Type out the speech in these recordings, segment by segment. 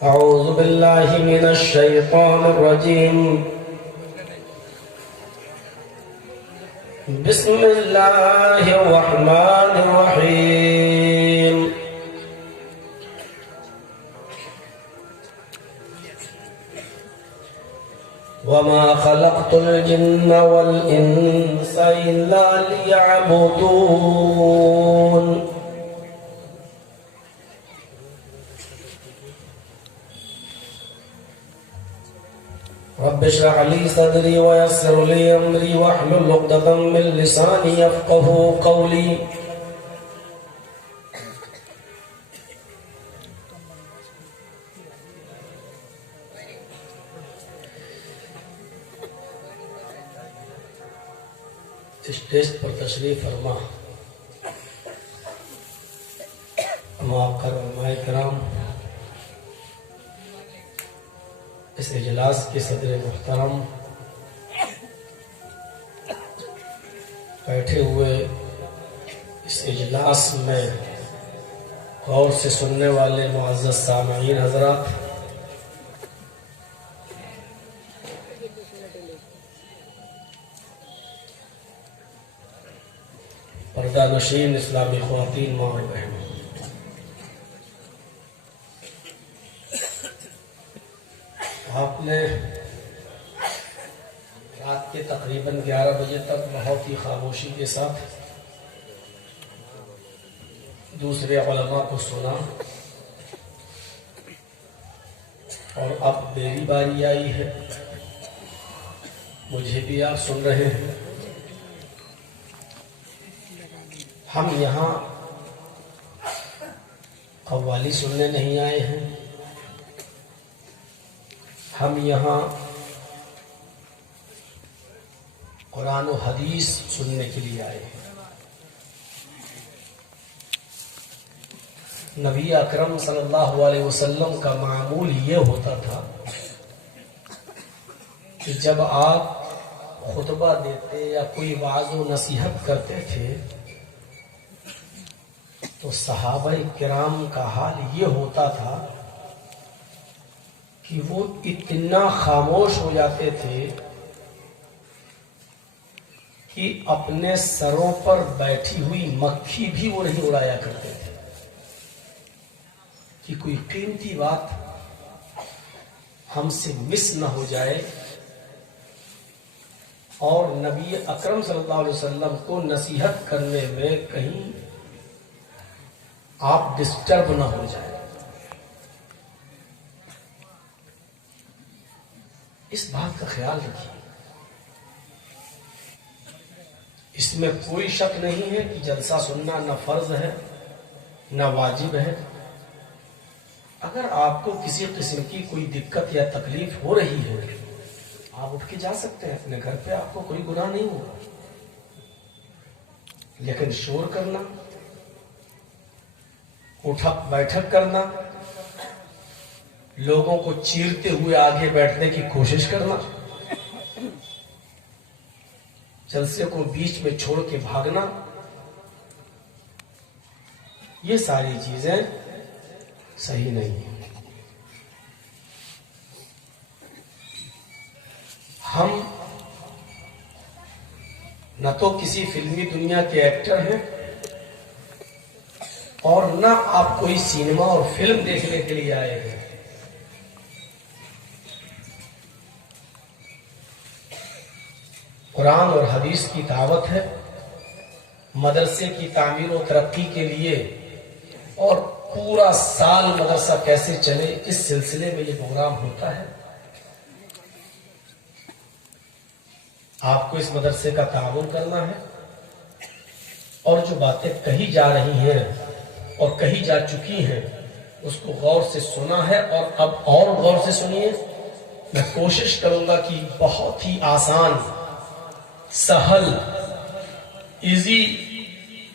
أعوذ بالله من الشيطان الرجيم. بسم الله الرحمن الرحيم. وما خلقت الجن والإنس إلا ليعبدون. رب اشرح لي صدري ويسر لي أمري واحلل عقدة من لساني يفقهوا قولي. اسٹیج پر تشریف فرما علماء کرام، اس اجلاس کے صدر محترم، بیٹھے ہوئے اس اجلاس میں غور سے سننے والے معزز سامعین حضرات، پردہ نشین اسلامی خواتین ماں اور بہنوں، آپ نے رات کے تقریباً 11 بجے تک بہت ہی خاموشی کے ساتھ دوسرے علماء کو سنا، اور اب میری باری آئی ہے، مجھے بھی آپ سن رہے ہیں۔ ہم یہاں قوالی سننے نہیں آئے ہیں، ہم یہاں قرآن و حدیث سننے کے لیے آئے ہیں۔ نبی اکرم صلی اللہ علیہ وسلم کا معمول یہ ہوتا تھا کہ جب آپ خطبہ دیتے یا کوئی وعظ و نصیحت کرتے تھے تو صحابہ کرام کا حال یہ ہوتا تھا کہ وہ اتنا خاموش ہو جاتے تھے کہ اپنے سروں پر بیٹھی ہوئی مکھی بھی وہ نہیں اڑایا کرتے تھے کہ کوئی قیمتی بات ہم سے مس نہ ہو جائے، اور نبی اکرم صلی اللہ علیہ وسلم کو نصیحت کرنے میں کہیں آپ ڈسٹرب نہ ہو جائے۔ اس بات کا خیال رکھیے۔ اس میں کوئی شک نہیں ہے کہ جلسہ سننا نہ فرض ہے نہ واجب ہے۔ اگر آپ کو کسی قسم کی کوئی دقت یا تکلیف ہو رہی ہے، آپ اٹھ کے جا سکتے ہیں اپنے گھر پہ، آپ کو کوئی گناہ نہیں ہوگا۔ لیکن شور کرنا، اٹھک بیٹھک کرنا، لوگوں کو چیرتے ہوئے آگے بیٹھنے کی کوشش کرنا، جلسے کو بیچ میں چھوڑ کے بھاگنا، یہ ساری چیزیں صحیح نہیں ہیں۔ ہم نہ تو کسی فلمی دنیا کے ایکٹر ہیں اور نہ آپ کوئی سینما اور فلم دیکھنے کے لیے آئے ہیں۔ قرآن اور حدیث کی دعوت ہے، مدرسے کی تعمیر و ترقی کے لیے، اور پورا سال مدرسہ کیسے چلے اس سلسلے میں یہ پروگرام ہوتا ہے۔ آپ کو اس مدرسے کا تعاون کرنا ہے، اور جو باتیں کہی جا رہی ہیں اور کہی جا چکی ہیں اس کو غور سے سنا ہے، اور اب اور غور سے سنیے۔ میں کوشش کروں گا کہ بہت ہی آسان، سہل، ایزی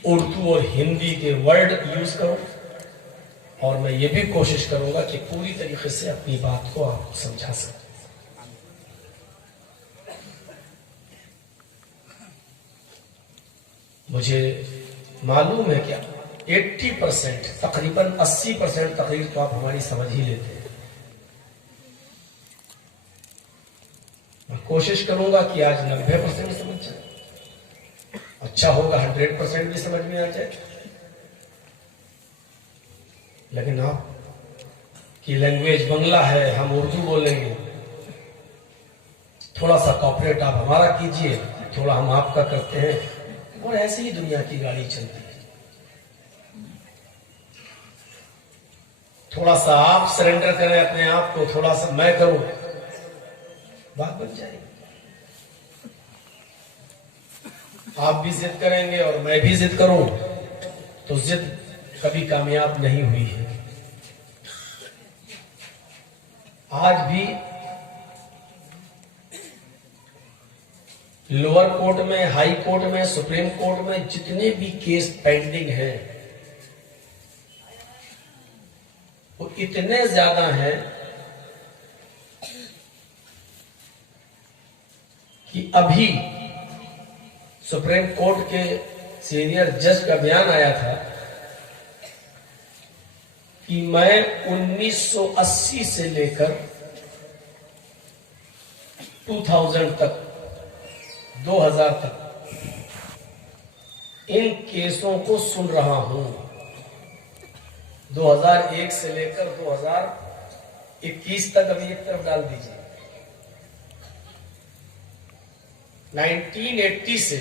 اردو اور ہندی کے ورڈ یوز کروں، اور میں یہ بھی کوشش کروں گا کہ پوری طریقے سے اپنی بات کو آپ کو سمجھا سکوں۔ مجھے معلوم ہے کہ 80% تقریباً 80% تقریر تو آپ ہماری سمجھ ہی لیتے ہیں، کوشش کروں گا کہ آج 90% سمجھ جائے، اچھا ہوگا 100% بھی سمجھ میں آ جائے، لیکن آپ کی لینگویج بنگلہ ہے، ہم اردو بولیں گے، تھوڑا سا کوپریٹ آپ ہمارا کیجئے، تھوڑا ہم آپ کا کرتے ہیں، اور ایسے ہی دنیا کی گاڑی چلتی ہے۔ تھوڑا سا آپ سرنڈر کریں اپنے آپ کو، تھوڑا سا میں کروں، بات بن جائے گی۔ آپ بھی ضد کریں گے اور میں بھی ضد کروں تو ضد کبھی کامیاب نہیں ہوئی ہے۔ آج بھی لوور کورٹ میں، ہائی کورٹ میں، سپریم کورٹ میں جتنے بھی کیس پینڈنگ ہیں وہ اتنے زیادہ ہیں کہ ابھی سپریم کورٹ کے سینئر جج کا بیان آیا تھا کہ میں 1980 سے لے کر 2000 تک، 2000 تک ان کیسوں کو سن رہا ہوں۔ 2001 سے لے کر 2021 تک، ابھی ایک طرف ڈال دیجیے، 1980 سے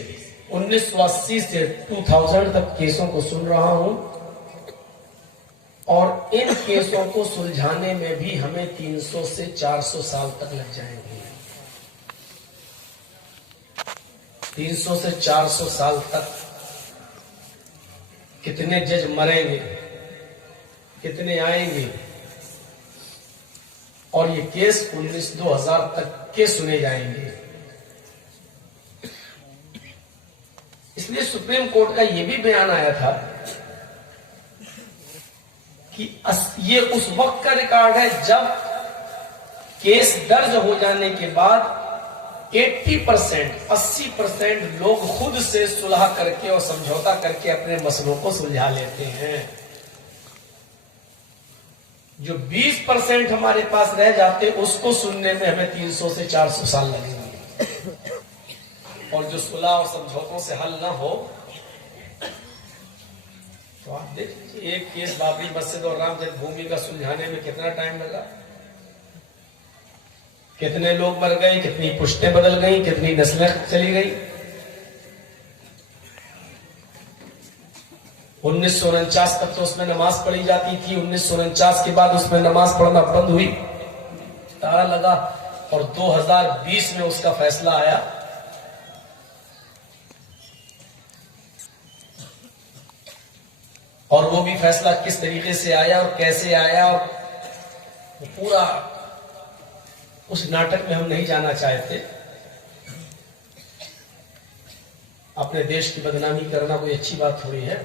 1980 سے 2000 تک کیسوں کو سن رہا ہوں، اور ان کیسوں کو سلجھانے میں بھی ہمیں 300 سے 400 سال تک لگ جائیں گے۔ 300 سے 400 سال تک کتنے جج مریں گے، کتنے آئیں گے، اور یہ کیس 2000 تک کے سنے جائیں گے۔ اس لیے سپریم کورٹ کا یہ بھی بیان آیا تھا کہ یہ اس وقت کا ریکارڈ ہے جب کیس درج ہو جانے کے بعد 80% لوگ خود سے صلح کر کے اور سمجھوتا کر کے اپنے مسئلوں کو سلجھا لیتے ہیں۔ جو 20% ہمارے پاس رہ جاتے اس کو سننے میں ہمیں 300 سے 400 سال لگیں گے، اور جو صلح اور سمجھوتوں سے حل نہ ہو تو آپ دیکھیں ایک کیس بابری مسجد اور رام جنم بھومی کا سلجھانے میں کتنا ٹائم لگا، کتنے لوگ مر گئے، کتنی پشتیں بدل گئیں، کتنی نسلیں چلی گئی۔ 1949 تک تو اس میں نماز پڑھی جاتی تھی، 1949 کے بعد اس میں نماز پڑھنا بند ہوئی، تالا لگا، اور 2020 میں اس کا فیصلہ آیا۔ اور وہ بھی فیصلہ کس طریقے سے آیا اور کیسے آیا، اور پورا اس ناٹک میں ہم نہیں جانا چاہتے۔ اپنے دیش کی بدنامی کرنا کوئی اچھی بات تھوڑی ہے،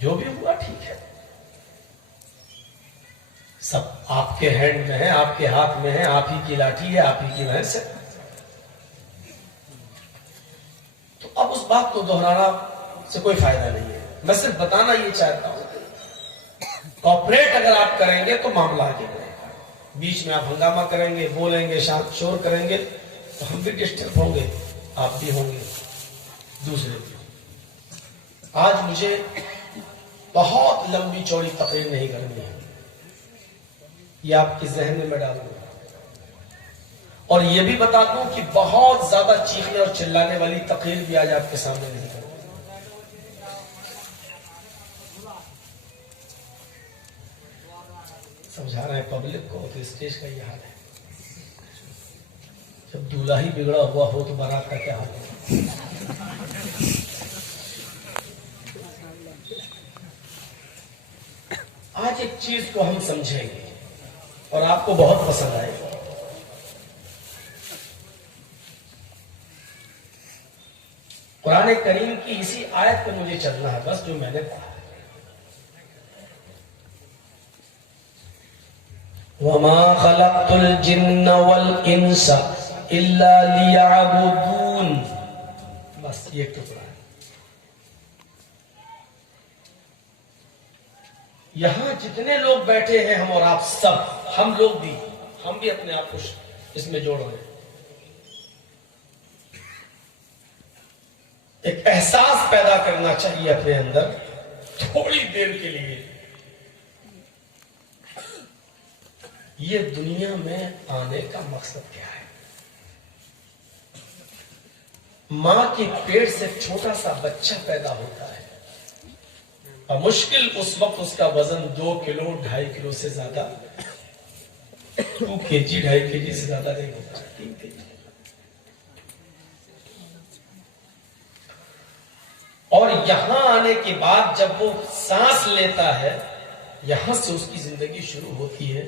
جو بھی ہوا ٹھیک ہے، سب آپ کے ہینڈ میں ہے، آپ کے ہاتھ میں ہے، آپ ہی کی لاٹھی ہے، آپ ہی کی بھینس ہے۔ تو اب اس بات کو دہرانا سے کوئی فائدہ نہیں ہے، میں صرف بتانا یہ چاہتا ہوں کوپریٹ اگر آپ کریں گے تو معاملہ آگے بڑھے گا۔ بیچ میں آپ ہنگامہ کریں گے، بولیں گے، شور کریں گے تو ہم بھی ڈسٹرب ہوں گے، آپ بھی ہوں گے، دوسرے بھی۔ آج مجھے بہت لمبی چوڑی تقریر نہیں کرنی ہے، یہ آپ کے ذہن میں ڈالوں گا، اور یہ بھی بتا دوں کہ بہت زیادہ چیخنے اور چلانے والی تقریر بھی آج آپ کے سامنے نہیں کروں گا۔ سمجھا رہے ہیں پبلک کو تو اسٹیج کا یہ حال ہے، جب دولہا ہی بگڑا ہوا ہو تو بارات کا کیا حال ہے۔ آج ایک چیز کو ہم سمجھیں گے اور آپ کو بہت پسند آئے گا۔ قرآن کریم کی اسی آیت پہ مجھے چلنا ہے، بس جو میں نے پڑھا۔ وَمَا خَلَقْتُ الْجِنَّ وَالْإِنسَ إِلَّا لِيَعْبُدُونَ، بس یہ ٹکڑا ہے۔ یہاں جتنے لوگ بیٹھے ہیں، ہم اور آپ سب، ہم لوگ بھی، ہم بھی اپنے آپ کو اس میں جوڑو. ایک احساس پیدا کرنا چاہیے اپنے اندر تھوڑی دیر کے لیے. یہ دنیا میں آنے کا مقصد کیا ہے؟ ماں کے پیٹ سے چھوٹا سا بچہ پیدا ہوتا ہے اور مشکل اس وقت اس کا وزن 2 کلو 2.5 کلو سے زیادہ 2 kg 2.5 kg سے زیادہ نہیں ہوتا. 3 kg. اور یہاں آنے کے بعد جب وہ سانس لیتا ہے یہاں سے اس کی زندگی شروع ہوتی ہے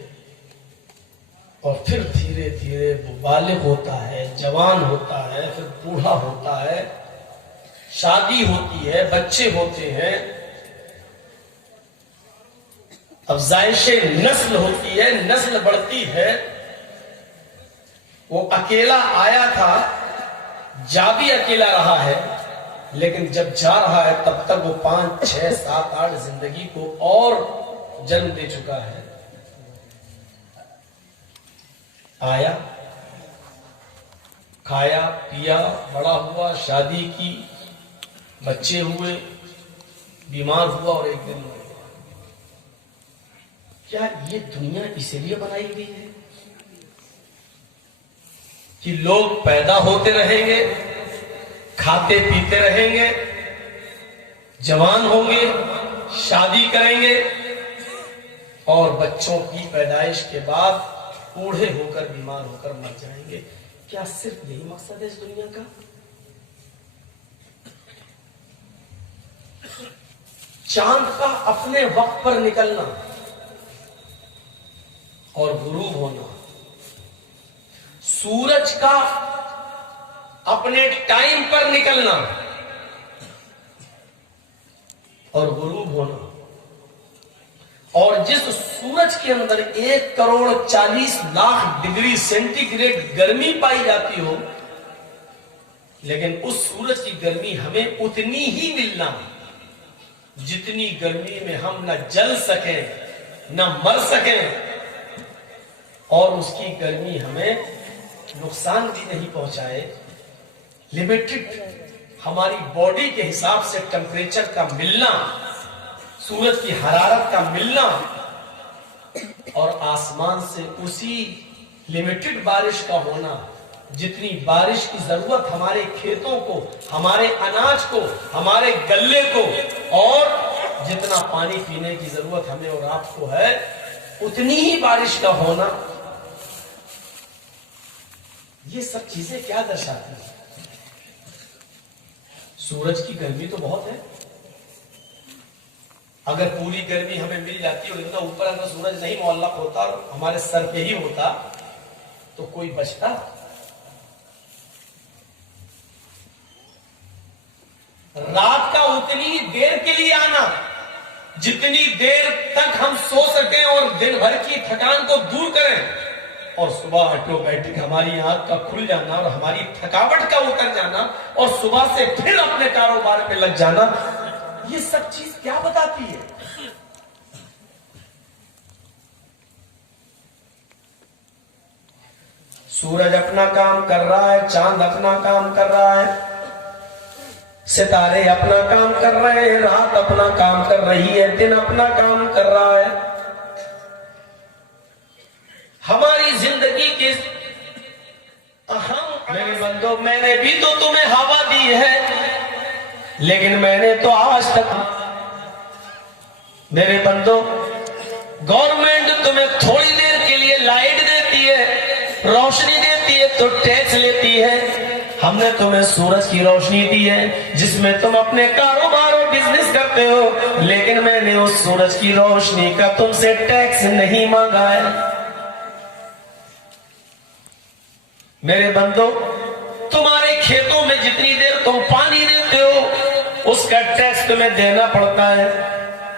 اور پھر دھیرے دھیرے وہ بالغ ہوتا ہے, جوان ہوتا ہے, پھر بوڑھا ہوتا ہے, شادی ہوتی ہے, بچے ہوتے ہیں, افزائش نسل ہوتی ہے, نسل بڑھتی ہے. وہ اکیلا آیا تھا, جا بھی اکیلا رہا ہے, لیکن جب جا رہا ہے تب تک وہ 5 6 7 8 زندگی کو اور جنم دے چکا ہے. آیا, کھایا پیا, بڑا ہوا, شادی کی, بچے ہوئے, بیمار ہوا اور ایک دن مر گیا. کیا یہ دنیا اسی لیے بنائی گئی ہے کہ لوگ پیدا ہوتے رہیں گے, کھاتے پیتے رہیں گے, جوان ہوں گے, شادی کریں گے اور بچوں کی پیدائش کے بعد بوڑھے ہو کر بیمار ہو کر مر جائیں گے؟ کیا صرف یہی مقصد ہے اس دنیا کا؟ چاند کا اپنے وقت پر نکلنا اور غروب ہونا, سورج کا اپنے ٹائم پر نکلنا اور غروب ہونا, اور جس سورج کے اندر 1,40,00,000 ڈگری سینٹی گریڈ گرمی پائی جاتی ہو, لیکن اس سورج کی گرمی ہمیں اتنی ہی ملنا جتنی گرمی میں ہم نہ جل سکیں نہ مر سکیں, اور اس کی گرمی ہمیں نقصان بھی نہیں پہنچائے. لمیٹڈ ہماری باڈی کے حساب سے ٹمپریچر کا ملنا, سورج کی حرارت کا ملنا, اور آسمان سے اسی لمیٹڈ بارش کا ہونا. جتنی بارش کی ضرورت ہمارے کھیتوں کو, ہمارے اناج کو, ہمارے گلے کو, اور جتنا پانی پینے کی ضرورت ہمیں اور آپ کو ہے, اتنی ہی بارش کا ہونا. یہ سب چیزیں کیا درشاتی ہیں؟ سورج کی گرمی تو بہت ہے. اگر پوری گرمی ہمیں مل جاتی اور اتنا اوپر اگر سورج نہیں معلق ہوتا اور ہمارے سر پہ ہی ہوتا تو کوئی بچتا؟ رات کا اتنی ہی دیر کے لیے آنا جتنی دیر تک ہم سو سکیں اور دن بھر کی تھکان کو دور کریں, اور صبح آٹومیٹک ہماری آنکھ کا کھل جانا اور ہماری تھکاوٹ کا اتر جانا اور صبح سے پھر اپنے کاروبار پہ لگ جانا. یہ سب چیز کیا بتاتی ہے؟ سورج اپنا کام کر رہا ہے, چاند اپنا کام کر رہا ہے, ستارے اپنا کام کر رہے ہیں, رات اپنا کام کر رہی ہے, دن اپنا کام کر رہا ہے. ہماری زندگی کے اہم میرے بندو, میں نے بھی تو تمہیں ہوا دی ہے, لیکن میں نے تو آج تک, میرے بندو, گورنمنٹ تمہیں تھوڑی دیر کے لیے لائٹ دیتی ہے, روشنی دیتی ہے تو ٹیکس لیتی ہے. ہم نے تمہیں سورج کی روشنی دی ہے جس میں تم اپنے کاروبار اور بزنس کرتے ہو, لیکن میں نے اس سورج کی روشنی کا تم سے ٹیکس نہیں مانگا ہے. میرے بندو, تمہارے کھیتوں میں جتنی دیر تم پانی دیتے ہو اس کا ٹیکس تمہیں دینا پڑتا ہے,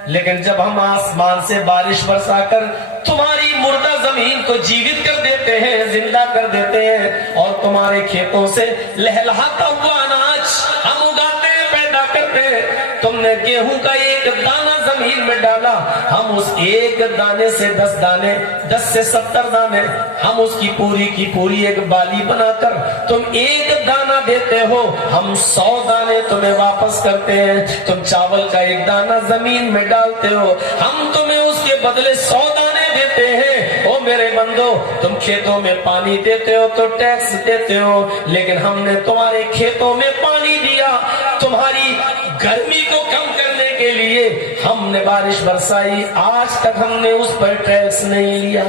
لیکن جب ہم آسمان سے بارش برسا کر تمہاری مردہ زمین کو جیوت کر دیتے ہیں, زندہ کر دیتے ہیں, اور تمہارے کھیتوں سے لہلہاتا ہوا اناج ہم اگاتے ہیں, پیدا کرتے ہیں, تم نے گیہوں کا ایک دانہ زمین میں ڈالا, ہم اس ایک دانے سے 10 دانے, 10 سے 70 دانے, ہم اس کی پوری ایک بالی بنا کر تم ایک دانہ دیتے ہو, ہم 100 دانے تمہیں واپس کرتے ہیں. تم چاول کا ایک دانہ زمین میں ڈالتے ہو, ہم تمہیں اس کے بدلے 100 دانے دیتے ہیں. او میرے بندو, تم کھیتوں میں پانی دیتے ہو تو ٹیکس دیتے ہو, لیکن ہم نے تمہارے کھیتوں میں پانی دیا, تمہاری گرمی کو کم کرنے کے لیے ہم نے بارش برسائی, آج تک ہم نے اس پر ٹیکس نہیں لیا.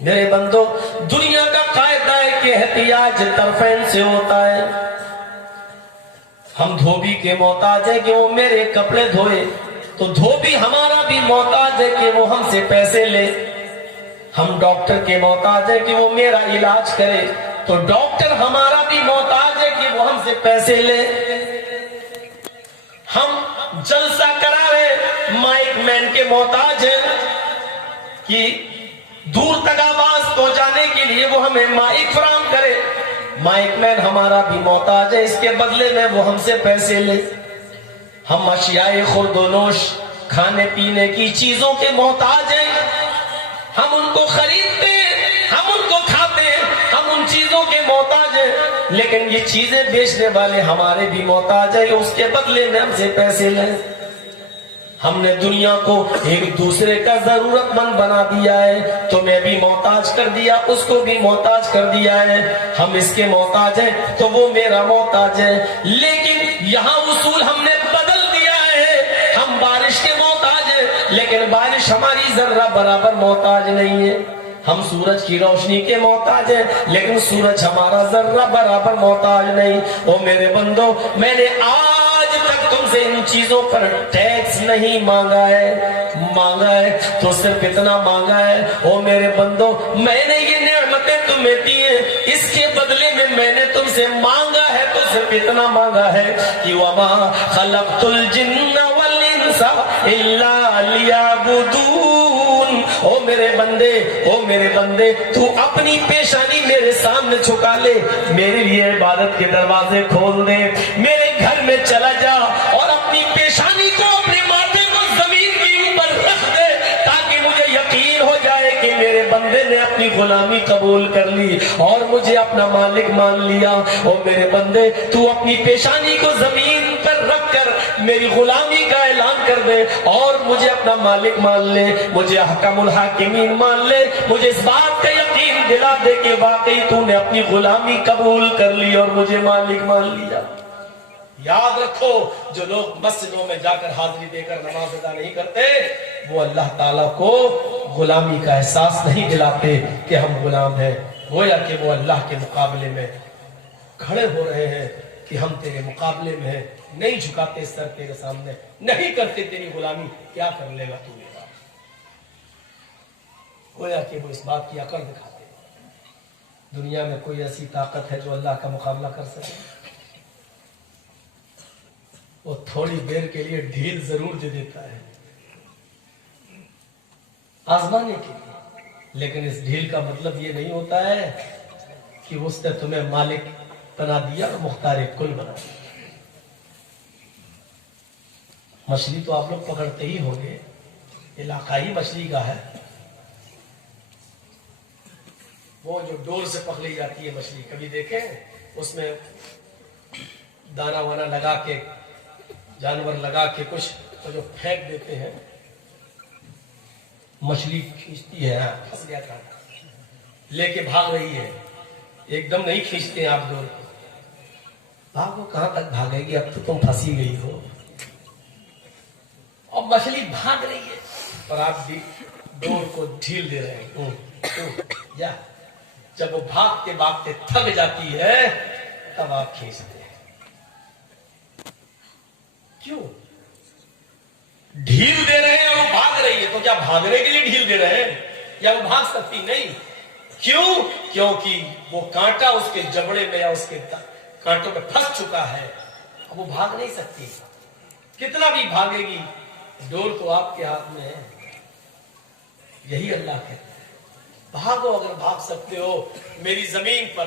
میرے بندو, دنیا کا قاعدہ ہے کہ احتیاج طرفین سے ہوتا ہے. ہم دھوبی کے محتاج ہیں کہ وہ میرے کپڑے دھوئے, تو دھوبی ہمارا بھی محتاج ہے کہ وہ ہم سے پیسے لے. ہم ڈاکٹر کے محتاج ہیں کہ وہ میرا علاج کرے, تو ڈاکٹر ہمارا بھی محتاج ہے کہ وہ ہم سے پیسے لے. ہم جلسہ کراوے, مائک مین کے محتاج ہیں کہ دور تک آواز پہنچانے کے لیے وہ ہمیں مائک فراہم کرے. مائک مین ہمارا بھی محتاج ہے, اس کے بدلے میں وہ ہم سے پیسے لے. ہم اشیائے خورد و نوش, کھانے پینے کی چیزوں کے محتاج ہیں, ہم ان کو خریدتے ہیں, ہم ان کو کھاتے ہیں, ہم ان چیزوں کے محتاج ہیں, لیکن یہ چیزیں بیچنے والے ہمارے بھی محتاج ہیں, اس کے بدلے میں ہم سے پیسے لیں. ہم نے دنیا کو ایک دوسرے کا ضرورت مند بنا دیا ہے, تمہیں بھی محتاج کر دیا, اس کو بھی محتاج کر دیا ہے. ہم اس کے محتاج ہیں تو وہ میرا محتاج ہے, لیکن یہاں اصول ہم نے بدل دیا ہے. ہم بارش کے محتاج ہیں, لیکن بارش ہماری ذرہ برابر محتاج نہیں ہے. ہم سورج کی روشنی کے محتاج ہیں, لیکن سورج ہمارا ذرہ برابر محتاج نہیں. او میرے بندو, میں نے آج تک تم سے ان چیزوں پر ٹیکس نہیں مانگا ہے تو صرف اتنا مانگا ہے, او میرے بندو, میں نے یہ نعمتیں تمہیں دی ہیں, اس کے بدلے میں نے تم سے مانگا ہے تو صرف اتنا مانگا ہے کہ وَمَا خَلَقْتُ الْجِنَّ وَالْإِنسَ إِلَّا لِيَعْبُدُونَ. او میرے بندے, تو اپنی پیشانی میرے سامنے چھکا لے, میرے لیے عبادت کے دروازے کھول دے, میرے گھر میں چلا جا اور اپنی پیشانی کو, اپنے ماتھے کو زمین کے اوپر رکھ دے, تاکہ مجھے یقین ہو جائے کہ میرے بندے نے اپنی غلامی قبول کر لی اور مجھے اپنا مالک مان لیا. او میرے بندے, تو اپنی پیشانی کو زمین پر رکھ کر میری غلامی کا اعلان کر دے اور مجھے اپنا مالک مان لے, مجھے حکم الحاکمین مان لے, مجھے اس بات کا یقین دلا دے کہ واقعی تو نے اپنی غلامی قبول کر لی اور مجھے مالک مان لیا. یاد رکھو, جو لوگ مسجدوں میں جا کر حاضری دے کر نماز ادا نہیں کرتے, وہ اللہ تعالیٰ کو غلامی کا احساس نہیں دلاتے کہ ہم غلام ہیں. گویا کہ وہ اللہ کے مقابلے میں کھڑے ہو رہے ہیں کہ ہم تیرے مقابلے میں ہیں, نہیں جھکاتے سر تیرے سامنے, نہیں کرتے تیری غلامی, کیا کر لے گا تو میرا. گویا کہ وہ اس بات کی عقل دکھاتے ہیں. دنیا میں کوئی ایسی طاقت ہے جو اللہ کا مقابلہ کر سکے؟ وہ تھوڑی دیر کے لیے ڈھیل ضرور دے دیتا ہے آزمانے کے لیے, لیکن اس ڈھیل کا مطلب یہ نہیں ہوتا ہے کہ اس نے تمہیں مالک بنا دیا اور مختار کل بنا دیا. مچھلی تو آپ لوگ پکڑتے ہی ہوں گے, علاقائی مچھلی کا ہے, وہ جو ڈور سے پکڑی جاتی ہے مچھلی, کبھی دیکھیں اس میں دانا وانا لگا کے, جانور لگا کے کچھ جو پھینک دیتے ہیں, مچھلی کھینچتی ہے, پھنس گیا تھا, لے کے بھاگ رہی ہے, ایک دم نہیں کھینچتے ہیں آپ ڈور کو, بھاگو کہاں تک بھاگے گی, اب تو تم پھنسی گئی ہو. اور مچھلی بھاگ رہی ہے اور آپ بھی ڈور کو ڈھیل دے رہے ہیں. جب وہ بھاگتے بھاگتے تھک جاتی ہے تب آپ کھینچتے ہیں. کیوں ڈھیل دے رہے ہیں؟ وہ بھاگ رہی ہے, تو کیا بھاگنے کے لیے ڈھیل دے رہے ہیں یا وہ بھاگ سکتی نہیں؟ کیوں؟ کیونکہ وہ کانٹا اس کے جبڑے میں یا اس کے کانٹوں میں پھنس چکا ہے, اب وہ بھاگ نہیں سکتی. کتنا بھی بھاگے گی, ڈور تو آپ کے ہاتھ میں ہے. یہی اللہ کہتا ہے, بھاگو اگر بھاگ سکتے ہو میری زمین پر,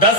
10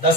10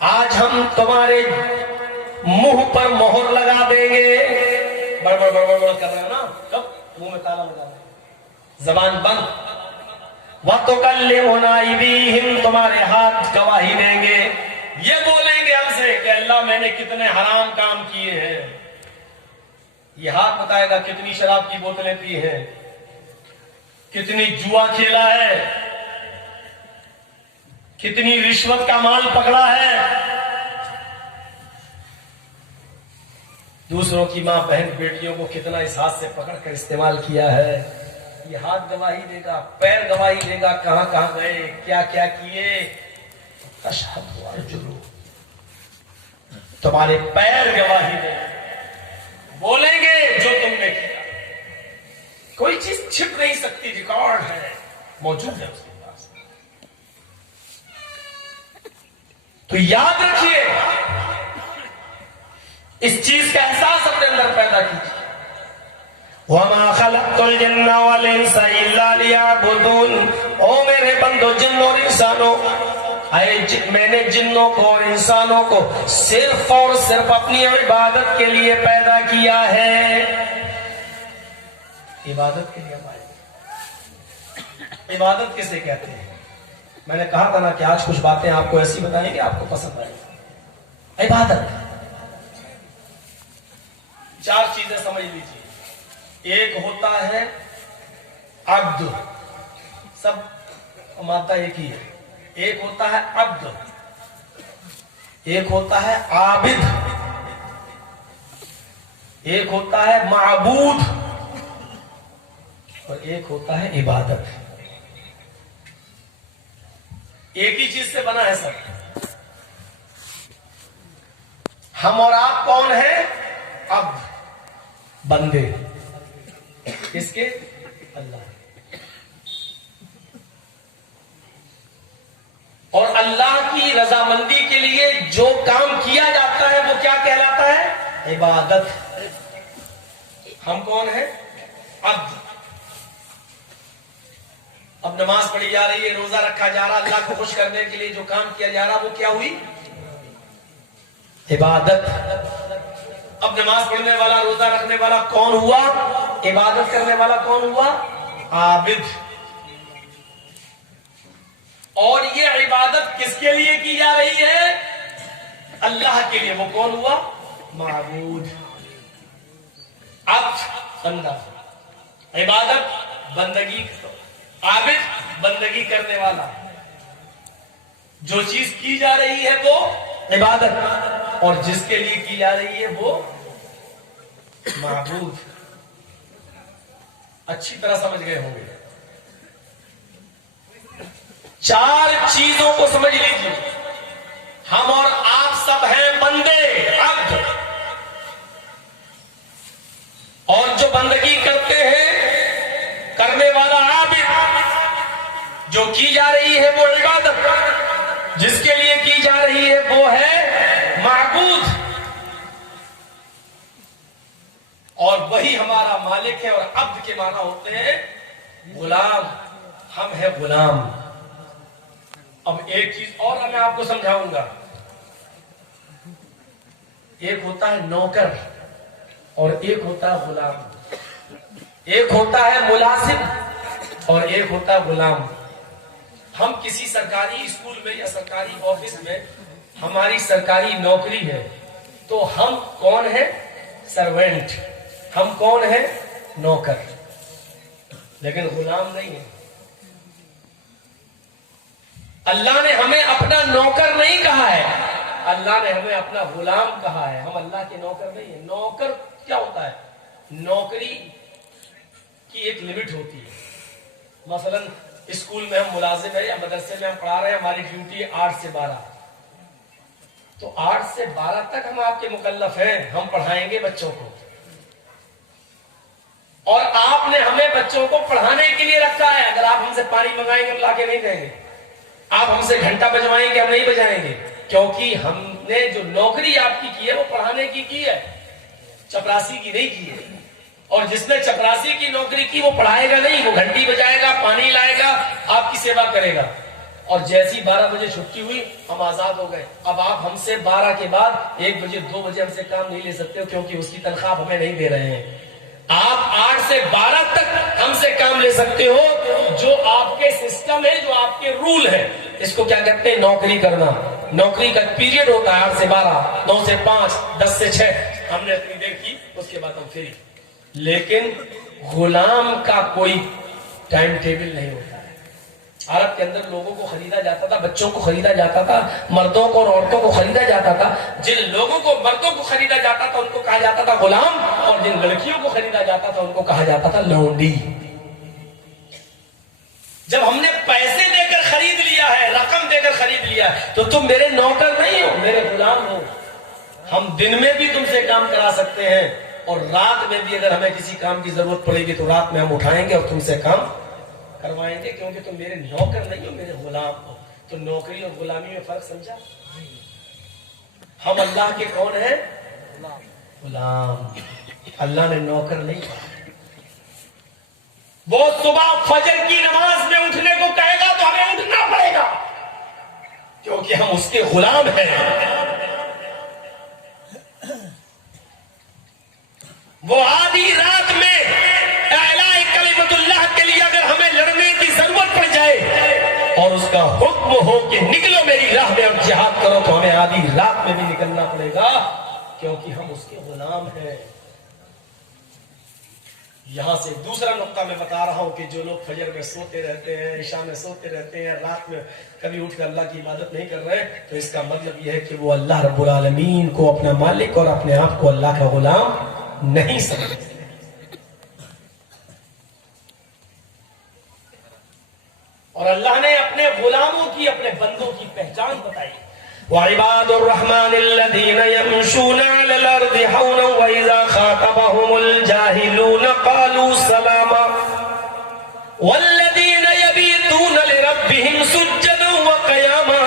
آج ہم تمہارے منہ پر مہر لگا دیں گے. بڑبڑ بڑبڑ بڑ کر رہے ہو نا, کب منہ میں تالا لگا دیں گے, زبان بند. وَتُكَلِّمُنَا أَيْدِيهِمْ, تمہارے ہاتھ گواہی دیں گے, یہ بولیں گے ہم سے کہ اللہ میں نے کتنے حرام کام کیے ہیں. یہ ہاتھ بتائے گا کتنی شراب کی بوتلیں پی ہیں, کتنی جوا کھیلا ہے, کتنی رشوت کا مال پکڑا ہے, دوسروں کی ماں بہن بیٹیوں کو کتنا اس ہاتھ سے پکڑ کر استعمال کیا ہے. یہ ہاتھ گواہی دے گا, پیر گواہی دے گا, کہاں کہاں گئے, کیا کیا کیے. تشہد ارجلو, تمہارے پیر گواہی دیں گے, بولیں گے جو تم نے کیا. کوئی چیز چھپ نہیں سکتی, ریکارڈ ہے, موجود ہے اس کے پاس. تو یاد رکھیے, اس چیز کا احساس اپنے اندر پیدا کیجیے. وَمَا خَلَقْتُ الْجِنَّ وَالْإِنسَ إِلَّا لِيَعْبُدُونِ, او میرے بندو جن اور انسانوں, میں نے جنوں کو اور انسانوں کو صرف اور صرف اپنی عبادت کے لیے پیدا کیا ہے. عبادت کے لیے عبادت کسے کہتے ہیں؟ میں نے کہا تھا نا کہ آج کچھ باتیں آپ کو ایسی بتائیں کہ آپ کو پسند آئیں. عبادت 4 چیزیں سمجھ لیجیے. ایک ہوتا ہے عبد, سب مادہ ایک ہی ہے. ایک ہوتا ہے عبد, ایک ہوتا ہے عابد, ایک ہوتا ہے معبود, اور ایک ہوتا ہے عبادت. ایک ہی چیز سے بنا ہے سب. ہم اور آپ کون ہیں؟ عبد, بندے. کس کے؟ اللہ. اور اللہ کی رضامندی کے لیے جو کام کیا جاتا ہے وہ کیا کہلاتا ہے؟ عبادت. ہم کون ہیں؟ عبد. اب نماز پڑھی جا رہی ہے, روزہ رکھا جا رہا, اللہ کو خوش کرنے کے لیے جو کام کیا جا رہا وہ کیا ہوئی؟ عبادت. اب نماز پڑھنے والا, روزہ رکھنے والا کون ہوا؟ عبادت کرنے والا کون ہوا؟ عابد. اور یہ عبادت کس کے لیے کی جا رہی ہے؟ اللہ کے لیے. وہ کون ہوا؟ معبود. عبد بندہ, عبادت بندگی, عابد بندگی کرنے والا. جو چیز کی جا رہی ہے وہ عبادت, اور جس کے لیے کی جا رہی ہے وہ معبود. اچھی طرح سمجھ گئے ہوں گے. 4 چیزوں کو سمجھ لیجیے. ہم اور آپ سب ہیں بندے, عبد. اور جو بندگی کرتے ہیں, کرنے والا عابد. جو کی جا رہی ہے وہ عبادت, جس کے لیے کی جا رہی ہے وہ ہے معبود. اور وہی ہمارا مالک ہے. اور عبد کے معنی ہوتے ہیں غلام. ہم ہیں غلام. اب ایک چیز اور میں آپ کو سمجھاؤں گا. ایک ہوتا ہے نوکر اور ایک ہوتا ہے غلام. ایک ہوتا ہے ملازم اور ایک ہوتا ہے غلام. ہم کسی سرکاری اسکول میں یا سرکاری آفس میں, ہماری سرکاری نوکری ہے, تو ہم کون ہیں؟ سروینٹ. ہم کون ہیں؟ نوکر. لیکن غلام نہیں ہے. اللہ نے ہمیں اپنا نوکر نہیں کہا ہے, اللہ نے ہمیں اپنا غلام کہا ہے. ہم اللہ کے نوکر نہیں ہیں. نوکر کیا ہوتا ہے؟ نوکری کی ایک لمٹ ہوتی ہے. مثلا اسکول میں ہم ملازم ہیں یا مدرسے میں ہم پڑھا رہے ہیں, ہماری ڈیوٹی 8 سے 12, تو 8 سے 12 تک ہم آپ کے مکلف ہیں. ہم پڑھائیں گے بچوں کو, اور آپ نے ہمیں بچوں کو پڑھانے کے لیے رکھا ہے. اگر آپ ہم سے پانی منگائیں گے ہم لا کے نہیں دیں گے. آپ ہم سے گھنٹہ بجوائیں گے ہم نہیں بجائیں گے, کیونکہ ہم نے جو نوکری آپ کی ہے وہ پڑھانے کی ہے, چپراسی کی نہیں کی ہے. اور جس نے چپراسی کی نوکری کی وہ پڑھائے گا نہیں, وہ گھنٹی بجائے گا, پانی لائے گا, آپ کی سیوا کرے گا. اور جیسی 12 بجے چھٹی ہوئی ہم آزاد ہو گئے. اب آپ ہم سے 12 کے بعد 1 بجے 2 بجے ہم سے کام نہیں لے سکتے ہو کیونکہ اس کی تنخواہ ہمیں نہیں دے رہے ہیں. آپ 8 سے 12 تک ہم سے کام لے سکتے ہو. جو آپ کے سسٹم ہے, جو آپ کے رول ہے, اس کو کیا کہتے ہیں؟ نوکری کرنا. نوکری کا پیریڈ ہوتا ہے 8 سے 12, 9 سے 5, 10 سے 6. ہم نے اتنی دیر کی, اس کے بعد ہم فری. لیکن غلام کا کوئی ٹائم ٹیبل نہیں ہوتا ہے. عرب کے اندر لوگوں کو خریدا جاتا تھا, بچوں کو خریدا جاتا تھا, مردوں کو اور عورتوں کو خریدا جاتا تھا. جن لوگوں کو مردوں کو خریدا جاتا تھا ان کو کہا جاتا تھا غلام, اور جن لڑکیوں کو خریدا جاتا تھا ان کو کہا جاتا تھا لونڈی. جب ہم نے پیسے دے کر خرید لیا ہے, رقم دے کر خرید لیا ہے, تو تم میرے نوکر نہیں ہو, میرے غلام ہو. ہم دن میں بھی تم سے کام کرا سکتے ہیں, اور رات میں بھی اگر ہمیں کسی کام کی ضرورت پڑے گی تو رات میں ہم اٹھائیں گے اور تم سے کام کروائیں گے, کیونکہ تم میرے نوکر نہیں ہو, میرے غلام ہو. تو نوکری اور غلامی میں فرق سمجھا؟ ہم اللہ کے کون ہیں؟ غلام. اللہ نے نوکر نہیں کہا. وہ صبح فجر کی نماز میں اٹھنے کو کہے گا تو ہمیں اٹھنا پڑے گا, کیونکہ ہم اس کے غلام ہیں. وہ آدھی رات میں اعلاء کلمت اللہ کے لیے اگر ہمیں لڑنے کی ضرورت پڑ جائے اور اس کا حکم ہو کہ نکلو میری راہ میں اور جہاد کرو, تو ہمیں آدھی رات میں بھی نکلنا پڑے گا, کیونکہ ہم اس کے غلام ہیں. یہاں سے دوسرا نقطہ میں بتا رہا ہوں کہ جو لوگ فجر میں سوتے رہتے ہیں, عشاء میں سوتے رہتے ہیں, رات میں کبھی اٹھ کر اللہ کی عبادت نہیں کر رہے, تو اس کا مطلب یہ ہے کہ وہ اللہ رب العالمین کو اپنا مالک اور اپنے آپ کو اللہ کا غلام نہیں سمجھتے. اور اللہ نے اپنے غلاموں کی, اپنے بندوں کی پہچان بتائی. وعباد الرحمن الذين يمشون على الارض هونا واذا خاطبهم الجاهلون قالوا سلاما والذين يبيتون لربهم سجدا وقياما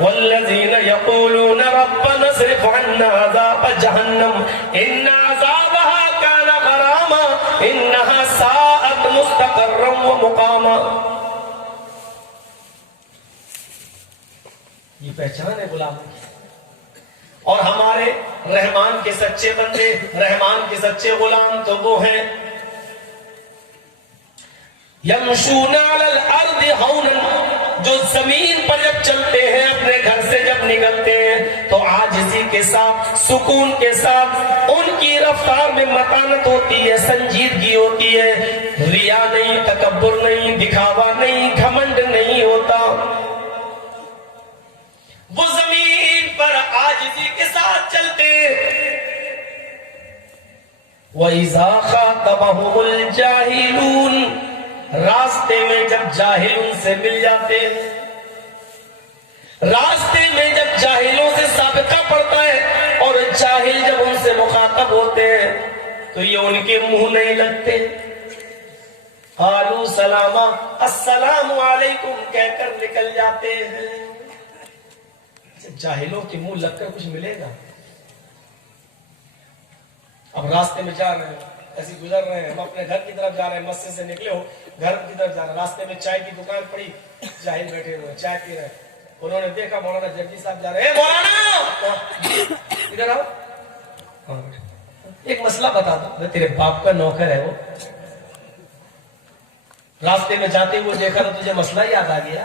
والذين يقولون ربنا اصرف عنا عذاب جهنم ان عذابها كان غراما انها ساءت مستقرا ومقاما. یہ پہچان ہے غلاموں کی. اور ہمارے رحمان کے سچے بندے, رحمان کے سچے غلام تو وہ ہیں یمشون علی الارض ہونا, جو زمین پر جب چلتے ہیں, اپنے گھر سے جب نکلتے ہیں تو عاجزی کے ساتھ, سکون کے ساتھ, ان کی رفتار میں متانت ہوتی ہے, سنجیدگی ہوتی ہے, ریا نہیں, تکبر نہیں, دکھاوا نہیں, گھمنڈ نہیں ہوتا. وہ زمین پر عاجزی کے ساتھ چلتے. وَإِذَا خَاطَبَهُمُ الْجَاهِلُونَ, راستے میں جب جاہل ان سے مل جاتے ہیں, راستے میں جب جاہلوں سے سابقہ پڑتا ہے اور جاہل جب ان سے مخاطب ہوتے ہیں تو یہ ان کے منہ نہیں لگتے. قالوا سلاما, السلام علیکم کہہ کر نکل جاتے ہیں. جاہلوں کے منہ لگ کر کچھ ملے گا؟ اب راستے میں جا رہے ہیں, ایسے گزر رہے ہیں, ہم اپنے گھر کی طرف جا رہے ہیں, مسجد سے نکلے ہو, گھر کی طرف جا رہے ہیں, راستے میں چائے کی دکان پڑی, جاہل بیٹھے ہوئے چائے پی رہے ہیں. انہوں نے دیکھا مولانا جگجی صاحب جا رہے ہیں, مولانا ادھر آؤ, ایک مسئلہ بتا دو, تیرے باپ کا نوکر ہے وہ, راستے میں جاتے ہوئے دیکھا تو تجھے مسئلہ یاد آ گیا.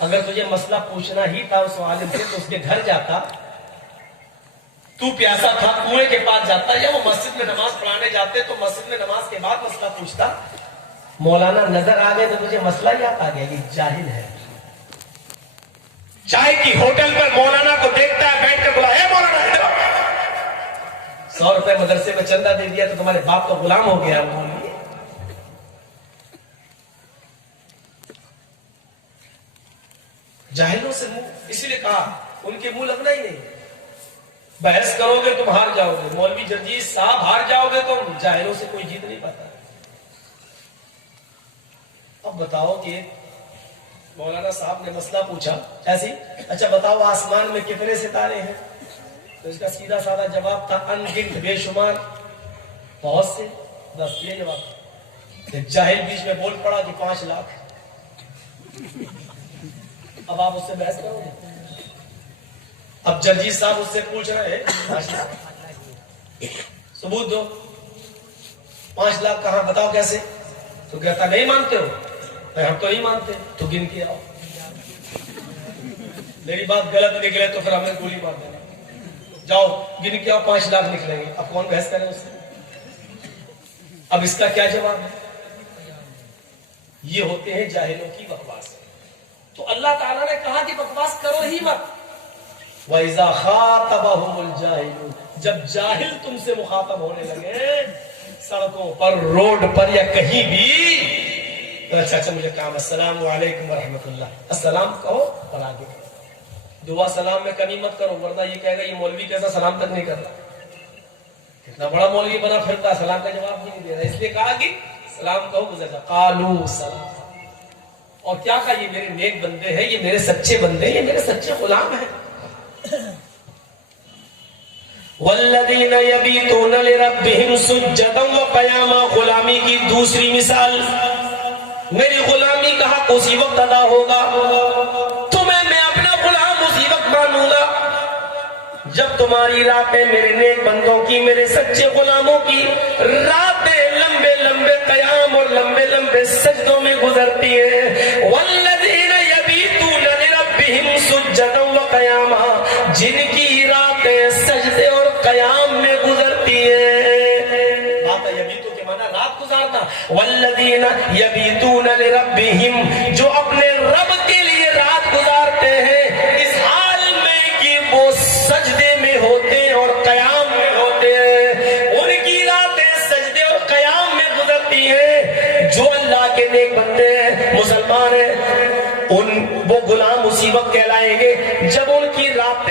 اگر تجھے مسئلہ پوچھنا ہی تھا اس عالم سے تو اس کے گھر جاتا, تو پیاسا تھا کنویں کے پاس جاتا, یا وہ مسجد میں نماز پڑھانے جاتے تو مسجد میں نماز کے بعد مسئلہ پوچھتا. مولانا نظر آ گئے تو تجھے مسئلہ یاد آ گیا, یہ جاہل ہے. چائے کی ہوٹل پر مولانا کو دیکھتا ہے, بیٹھ کر بولا, اے مولانا ادھر آؤ, 100 روپے مدرسے میں چندہ دے دیا تو تمہارے باپ کا غلام ہو گیا. جاہلوں سے منہ, اسی لیے کہا ان کے منہ لگنا ہی نہیں. بحث کرو گے تم ہار جاؤ گے, مولوی جرجیز صاحب ہار جاؤ گے, تم جاہلوں سے کوئی جیت نہیں پاتا. اب بتاؤ کہ مولانا صاحب نے مسئلہ پوچھا ایسی, اچھا بتاؤ آسمان میں کتنے ستارے ہیں؟ تو اس کا سیدھا سادہ جواب تھا ان گنت, بے شمار, بہت سے. بس یہ جواب. جاہل بیچ میں بول پڑا کہ 5 لاکھ. اب آپ اس سے بحث کرو گے؟ اب ججی صاحب اس سے پوچھ رہے ہیں ثبوت دو، 5 لاکھ کہاں بتاؤ کیسے؟ تو کہتا نہیں مانتے ہو؟ ہم تو نہیں مانتے، تو گن کے آؤ، میری بات غلط نکلے تو پھر ہمیں گولی مار دینا، جاؤ گن کے آؤ 5 لاکھ نکلیں گے۔ اب کون بحث کرے اس سے؟ اب اس کا کیا جواب ہے؟ یہ ہوتے ہیں جاہلوں کی بکواس۔ تو اللہ تعالیٰ نے کہا کہ بکواس کرو ہی مت۔ وَإِذَا خَاطَبَهُمُ الْجَاهِلُونَ، جب جاہل تم سے مخاطب ہونے لگے سڑکوں پر، روڈ پر یا کہیں بھی، تو اچھا مجھے کام، السلام علیکم ورحمۃ اللہ، السلام کہو اور آگے کرو۔ دعا سلام میں کمی مت کرو، ورنہ یہ کہے گا یہ مولوی کیسا سلام تک نہیں کر رہا، کتنا بڑا مولوی بنا پھرتا، سلام کا جواب بھی نہیں دے رہا۔ اس لیے کہا کہ سلام کہو، گزر جا، قالوا سلام۔ اور کیا کہا؟ یہ میرے نیک بندے ہیں، یہ میرے سچے بندے ہیں، یہ میرے سچے غلام ہیں۔ والذین یبیتون لربہم سجدا وقیاما، غلامی کی دوسری مثال، میری غلامی کا حق اسی وقت ادا ہوگا، تمہیں میں اپنا غلام اسی وقت مانوں گا جب تمہاری راتیں میرے نیک بندوں کی، میرے سچے غلاموں کی راتیں لمبے لمبے قیام اور لمبے لمبے سجدوں میں گزرتی ہیں۔ والذین یبیتون لربہم سجدا وقیاما، جن کی راتیں سجدے اور قیام میں گزرتی ہیں۔ رات یبیتو کے معنی رات گزارنا، والذین یبیتون لربہم، جو اپنے رب کے لیے رات گزارتے ہیں اس حال میں کہ وہ سجدے میں ہوتے ہیں اور قیام میں ہوتے ہیں، ان کی راتیں سجدے اور قیام میں گزرتی ہیں۔ جو اللہ کے نیک بندے ہیں، مسلمان ہیں، وہ غلام اسی وقت کہلائیں گے جب ان کی راتیں